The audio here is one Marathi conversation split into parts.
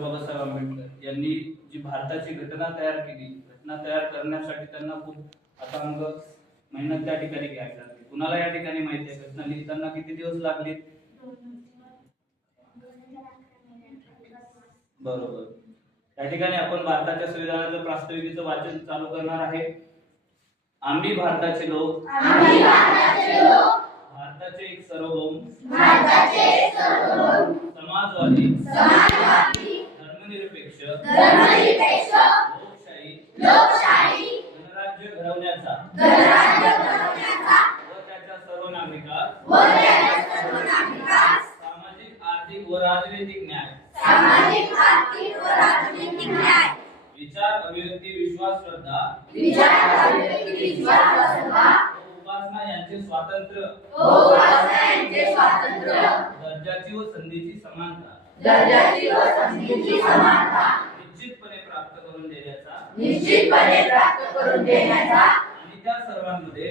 बाबासाहेब आंबेडकर यांनी जी भारताची घटना तयार केली, घटना तयार करण्यासाठी त्यांना खूप अथांग मेहनत त्या ठिकाणी घ्यावी लागली. कुणाला या ठिकाणी माहिती आहे घटना लिहिताना किती दिवस लागले? बरोबर. त्या ठिकाणी आपण भारताच्या संविधानाचं प्रास्ताविकेचं वाचन चालू करणार आहे. आम्ही भारताचे लोक, भारताचे एक सार्वभौम, समाजवादी, धर्मनिरपेक्ष, लोकशाही गणराज्य घडवण्याचा व त्याच्या सर्व नागरिकांस सामाजिक, आर्थिक व राजनैतिक न्याय, विचार, अभिव्यक्ती, विश्वास, श्रद्धा, उपासना यांचे स्वातंत्र्य, दर्जाची व संधीची समानता निश्चितपणे प्राप्त करून देण्याचा आणि त्या सर्वांमध्ये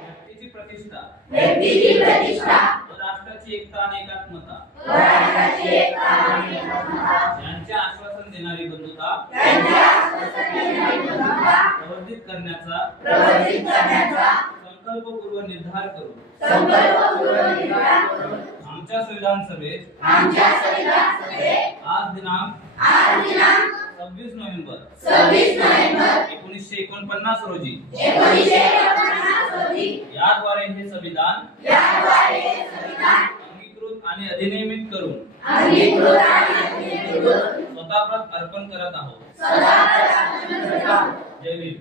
व्यक्तीची प्रतिष्ठा व राष्ट्राची एकता आणि एकात्मता यांचे आश्वासन देणारी बंधुता प्रवर्धित करण्याचा संकल्पपूर्व निर्धार करून आमच्या संविधान सभेत आज दिनांक 26 नोव्हेंबर 1949 रोजी याद्वारे हे संविधान अंगीकृत आणि अधिनियमित करून स्वतःप्रत अर्पण करत आहोत. जय भीम.